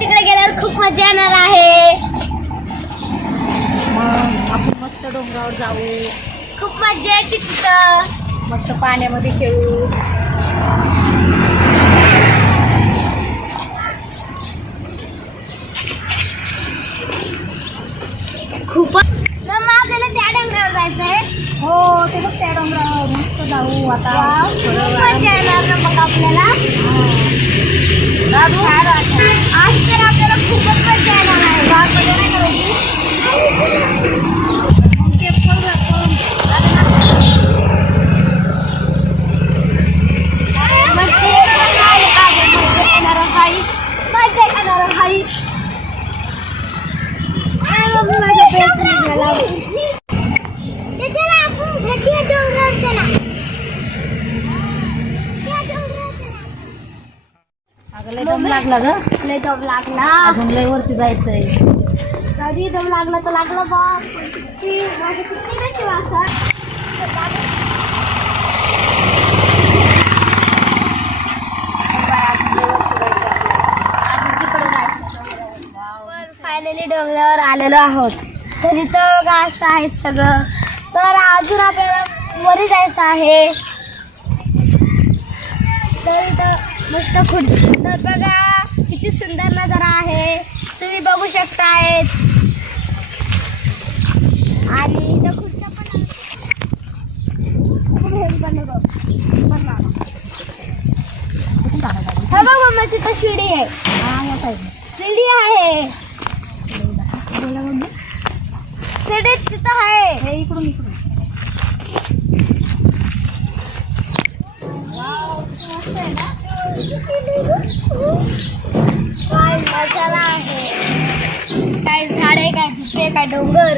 तिकडे गेल्यावर खूप मजा येणार आहे. मग आपण मस्त डोंगरावर जाऊ. खूप मजा येते तिथं. मस्त पाण्यामध्ये खेळू. खूपच मग आपल्याला त्या डोंगरावर जायचंय हो ते बघ त्या डोंगरावर. मस्त जाऊ आता. खूप मजा येणार ना मग आपल्याला. आज तर आपल्याला खूपच मजा येणार आहे. लय दम लागला ग. लय दम लागला. अजून लय वरती जायचंय. कधी दम लागला तर लागला बा. ती माझी किती नशी वासर. फायनली डोंगरावर आलेलो आहोत. तर इथं असं आहे सगळं. तर अजून आपल्याला वरी जायचं आहे. तर इथं मस्त खुर्ची. तर बघा किती सुंदर नजारा आहे. तुम्ही बघू शकतायत. आणि इथं खुर्च्या पण बघ. हे मम्मा तिथं शिडी आहे. शिडी आहे. शिडी तिथं आहे. हे इकडून इकडून काय मसाला आहे काय झाडे काय झुके काय डोंगर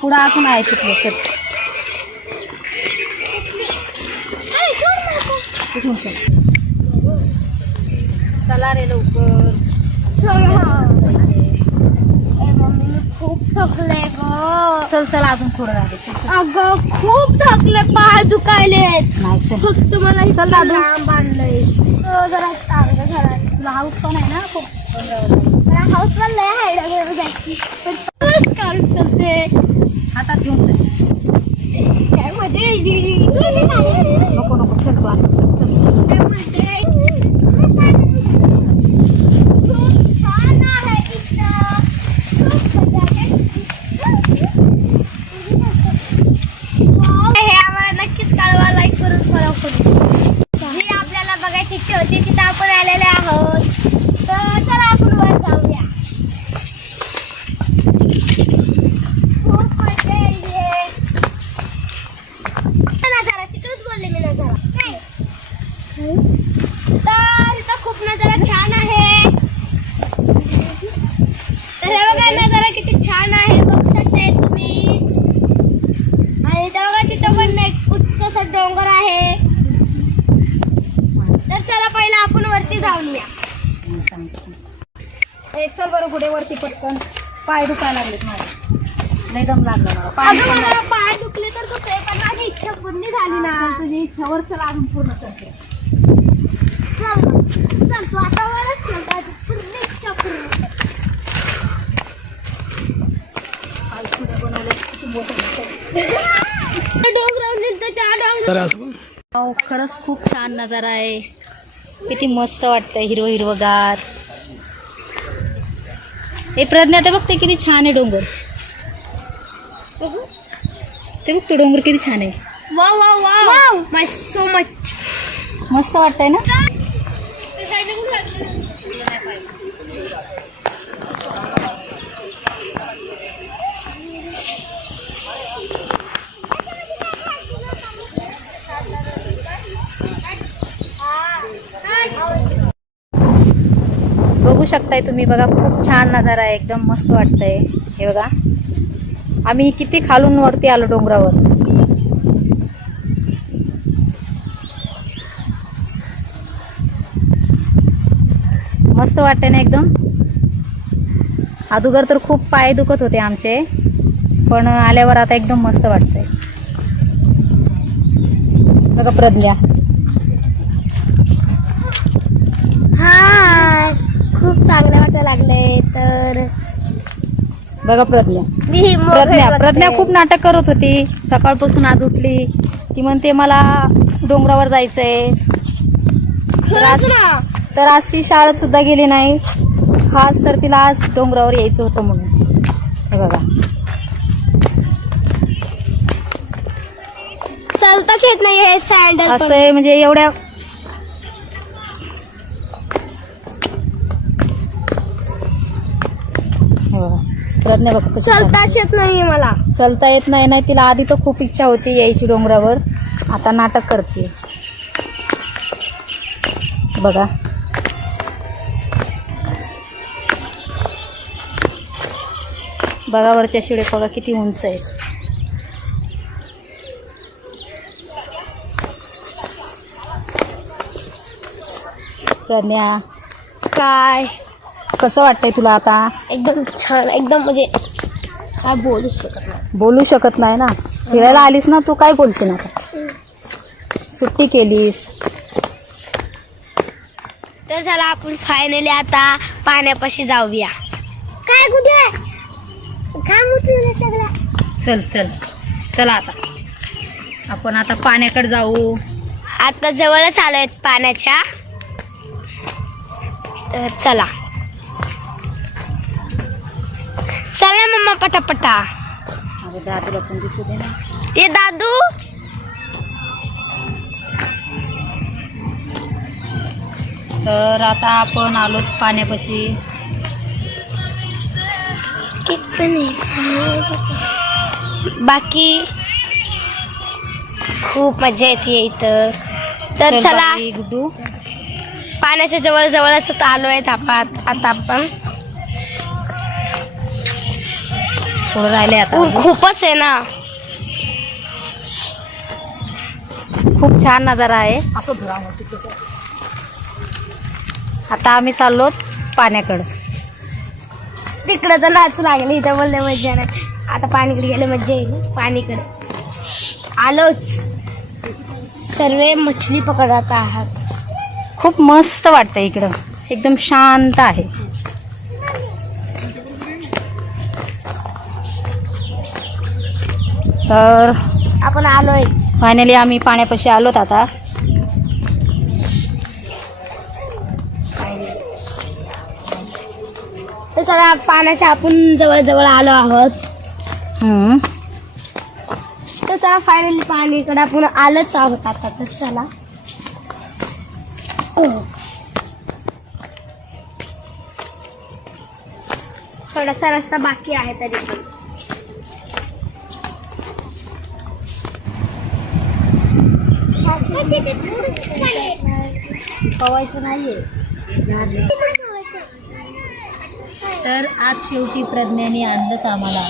पुढं अजून आहे तिथून चल. चला रे लवकर मम्मी मी खूप थकले ग चल चल अजून थोडं राहिले चल चल अगं खूप थकले पाय दुखायलेत नाही चल. फक्त मला चल दादू. लांब आणलंय. तो जरा चांगलं तुला हाऊस पण आहे ना खूप. मला हाऊस पण लय डोंगरावर जायची पण तूच काढून चलते हातात घेऊन चल. काय मजा येईल नको नको चल तू असं चल, चल काय मजा येईल. खूप छान आहे इथं. खूप मजा येते. वाव. हे आम्हाला नक्कीच कळवा लाईक करून फॉलो करून. जी आपल्याला बघायची इच्छा होती तिथं आपण आलेले आहोत. तर चला आपण वर जाऊया. खूप मजा येईल नजारा तिकडेच बोलले मी नजारा तर इथं खूप नजारा छान आहे तर हे बघा नजारा किती छान आहे बघू शकताय तुम्ही आणि इथं बघा तिथं पण एक उंच डोंगर आहे तर चला पहिला आपण वरती जाऊन या मी सांगते. ए चल बरं पुढे वरती पटकन. पाय दुखायला लागलेत मला लय दम लागला मला. पाय अगं मला पाय दुखले तर दुखले पण माझी इच्छा पूर्ण झाली ना. चल, तुझी इच्छा वर चल अजून पूर्ण करते. चल मग. चल तू आता वरच चल माझी पूर्ण इच्छा पूर्ण कर. पाय पुढे बनवले किती मोठं मोठं. डोंगरावर नेलं त्या डोंगर हो खरंच खूप छान नजारा आहे. किती मस्त वाटतंय हिरवं हिरवगार. हे प्रज्ञा ते बघते किती छान आहे डोंगर. ते बघ तो डोंगर किती छान आहे. Wow wow my so much मस्त वाटतंय ना? बघू शकताय तुम्ही. बघा खूप छान नजारा आहे. एकदम मस्त वाटतंय. हे बघा. आम्ही किती खालून वरती आलो डोंगरावर. मस्त वाटतंय ना एकदम? अगोदर तर खूप पाय दुखत होते आमचे. पण आल्यावर आता एकदम मस्त वाटतंय. बघा प्रज्ञा. खूप चांगलं वाटायला लागलंय तर बघा प्रज्ञा. मी प्रज्ञा प्रज्ञा खूप नाटक करत होती. सकाळपासून आज उठली. ती म्हणते मला डोंगरावर जायचंय. तर आज तर आज ती शाळेत सुद्धा गेली नाही. खास तर तिला आज डोंगरावर यायचं होतं म्हणून. हे बघा. चालताच येत नाही हे सँडल असं आहे म्हणजे एवढ्या प्रज्ञा बघ कशी चालते. चालताच येत नाहीये मला. चलता येत नाही नाही तिला आधी तर खूप इच्छा होती यायची डोंगरावर. आता नाटक करते. बघा. बघा वरच्या शिडे बघा किती उंच आहे. प्रज्ञा. काय? कसं वाटतंय तुला आता? एकदम छान एकदम म्हणजे काय बोलू शकत नाही. बोलू शकत नाही ना? फिरायला आलीस ना तू? काय बोलशील आता? सुट्टी केलीस. तर चला आपण फायनली आता पाण्यापाशी जाऊया. काय कुठे? काय उठवलं सगळं. चल चल. चला आता. आपण आता पाण्याकडे जाऊ. आता जवळच आलोय पाण्याच्या. तर चला. पटापटा. अगं दादूला पण दिसू दे ना. ये दादू. तर आता आपण आलो पाण्यापाशी. किती बाकी? खूप मजा येते इथं. तर चल पाण्याच्या जवळ जवळच आलो आहेत आपण आता आपण. थोडं राहिले आता. खूपच आहे ना. खूप छान नजारा आहे. आता आम्ही चाललो पाण्याकडं. तिकडं तर नाचू लागले इथं बोलले मज्जा नाही. आता पाणीकडे गेले मज्जा येईल. पाणीकडे. आलोच. सर्व मछली पकडत आहात. खूप मस्त वाटतं इकडं. एकदम शांत आहे. तर आपण आलोय. फायनली आम्ही पाण्यापाशी आलोत आता. तर चला पाण्याच्या आपण जवळ जवळ आलो आहोत. हम्म. तर चला फायनली पाणीकडे आपण आलोच आहोत आता. तर चला. हो. थोडासा रस्ता बाकी आहे तरी पण. पवायचं नाहीये. तर आज शेवटी प्रज्ञाने आणलंच आम्हाला.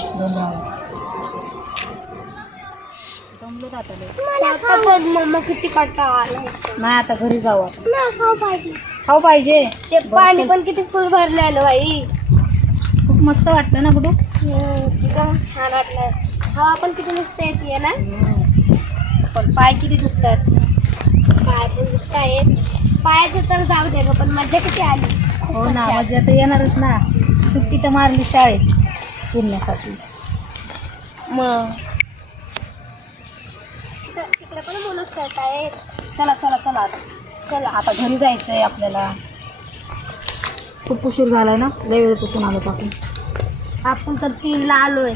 आता पण मम्मा किती कंटाळा नाही आता घरी जाऊ आपण. खाऊ पाहिजे. खाऊ पाहिजे. ते पाणी. पण किती फुल भरलेलं बाई. खूप मस्त वाटतं ना कुठं? एकदम छान वाटलं. हवा पण किती मस्त येते ना. पण पाय किती दुखतात. पायाचं तर जाऊ दे ग पण मजा किती आली. हो ना. मजा तर येणारच ना. सुट्टी तर मारली शाळेत फिरण्यासाठी मग? तिकडे पण चला चला चला. आता चला. आता घरी जायचंय आपल्याला. खूप उशीर झालाय ना? लय वेळपासून आलो आपण. आपण तर तीनला आलोय.